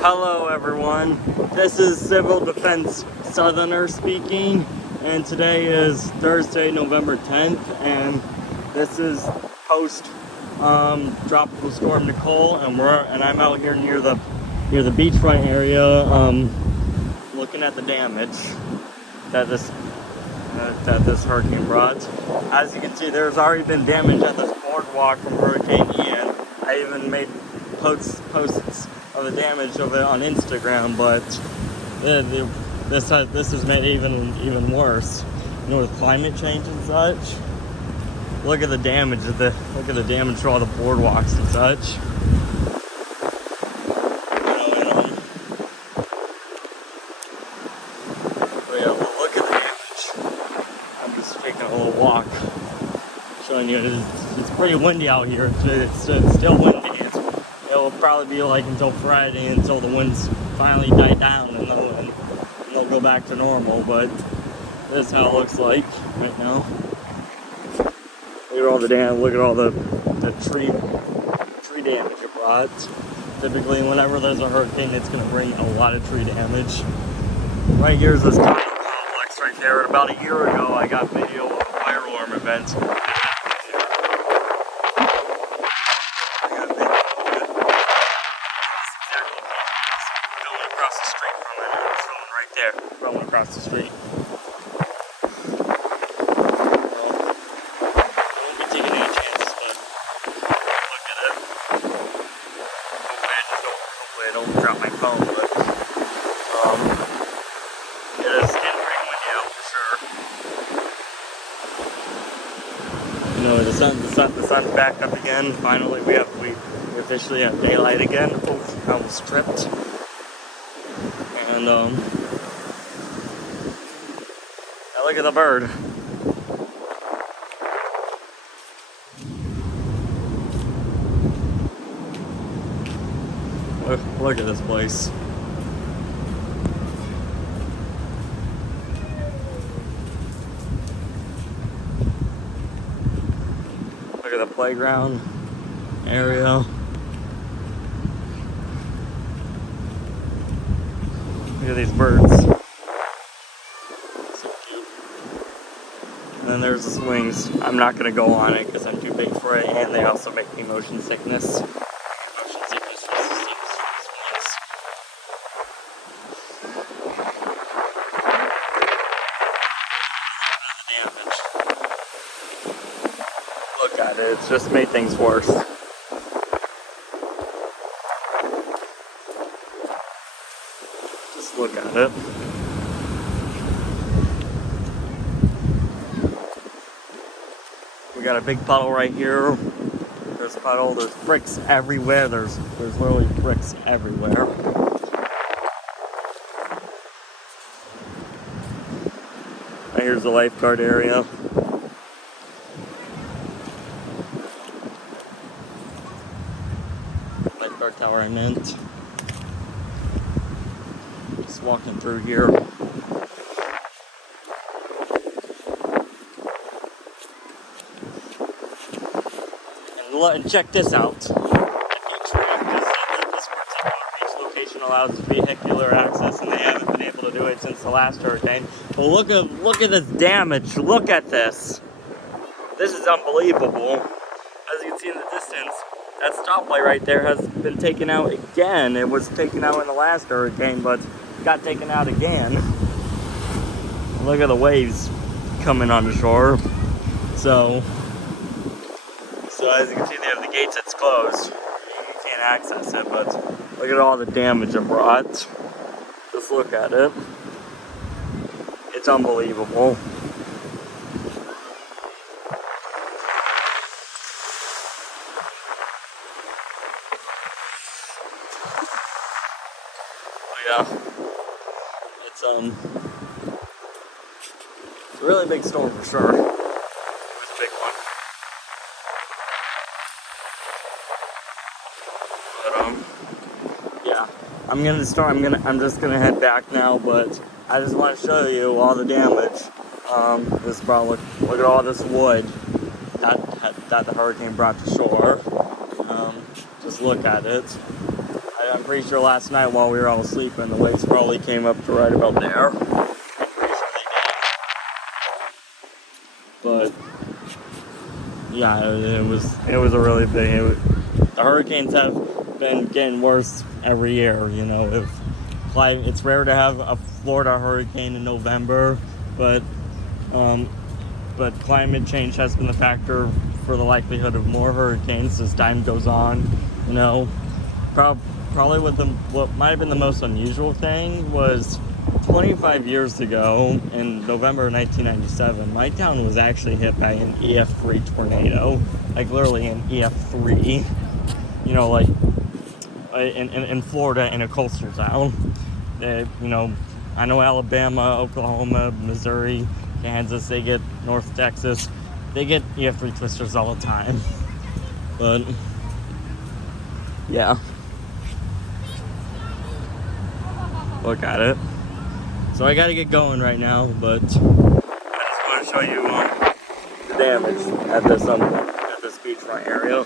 Hello everyone, this is Civil Defense Southerner speaking, and today is Thursday, November 10th, and this is post tropical storm Nicole, and I'm out here near the beachfront area, looking at the damage that this hurricane brought. As you can see, there's already been damage at this boardwalk from Hurricane Ian. I even made posts of the damage of it on Instagram, but this has made it even worse. You know, with climate change and such. Look at the damage to all the boardwalks and such. But yeah, well, look at the damage. I'm just taking a little walk, showing you it's pretty windy out here. It's still windy. It'll probably be like until Friday until the winds finally die down and they'll go back to normal, but this is how it looks like right now. Look at all the tree damage it brought. Typically whenever there's a hurricane, it's gonna bring a lot of tree damage. Right here's this condo complex right there. About a year ago I got video of a fire alarm event. Rolling across the street. I won't be taking any chances, but look at it. Hopefully I don't drop my phone, but it is getting pretty windy out for sure. You know, the sun's back up again. Finally, we officially have daylight again. I was stripped, and look at the bird. Look at this place. Look at the playground area. Look at these birds. And then there's the swings. I'm not going to go on it because I'm too big for it, and they also make me motion sickness. Motion sickness from the swings. The damage. Look at it. It's just made things worse. Just look at it. We got a big puddle right here. There's a puddle. There's bricks everywhere. There's literally bricks everywhere. Right here's the lifeguard area. Lifeguard tower, I meant. Just walking through here. And check this out. This beach location allows vehicular access, and they haven't been able to do it since the last hurricane. Well, look at this damage. Look at this. This is unbelievable. As you can see in the distance, that stoplight right there has been taken out again. It was taken out in the last hurricane, but got taken out again. Look at the waves coming on the shore. So as you can see, they have the gates that's closed. You can't access it, but look at all the damage it brought. Just look at it. It's unbelievable. Oh yeah. It's a really big storm for sure. It was a big one. Yeah, I'm just gonna head back now, but I just want to show you all the damage. Look at all this wood that the hurricane brought to shore. Just look at it. I'm pretty sure last night while we were all sleeping, the waves probably came up to right about there. But yeah, it was a really big. The hurricanes have been getting worse every year. You know, it's rare to have a Florida hurricane in November, but climate change has been the factor for the likelihood of more hurricanes as time goes on. You know, probably what might have been the most unusual thing was 25 years ago in November 1997, my town was actually hit by an EF3 tornado, like literally an EF3. You know, like in Florida, in a coastal town. You know, I know Alabama, Oklahoma, Missouri, Kansas, they get North Texas, they get EF3 twisters all the time. But yeah, look at it. So I gotta get going right now, but I just want to show you the damage at this beachfront area.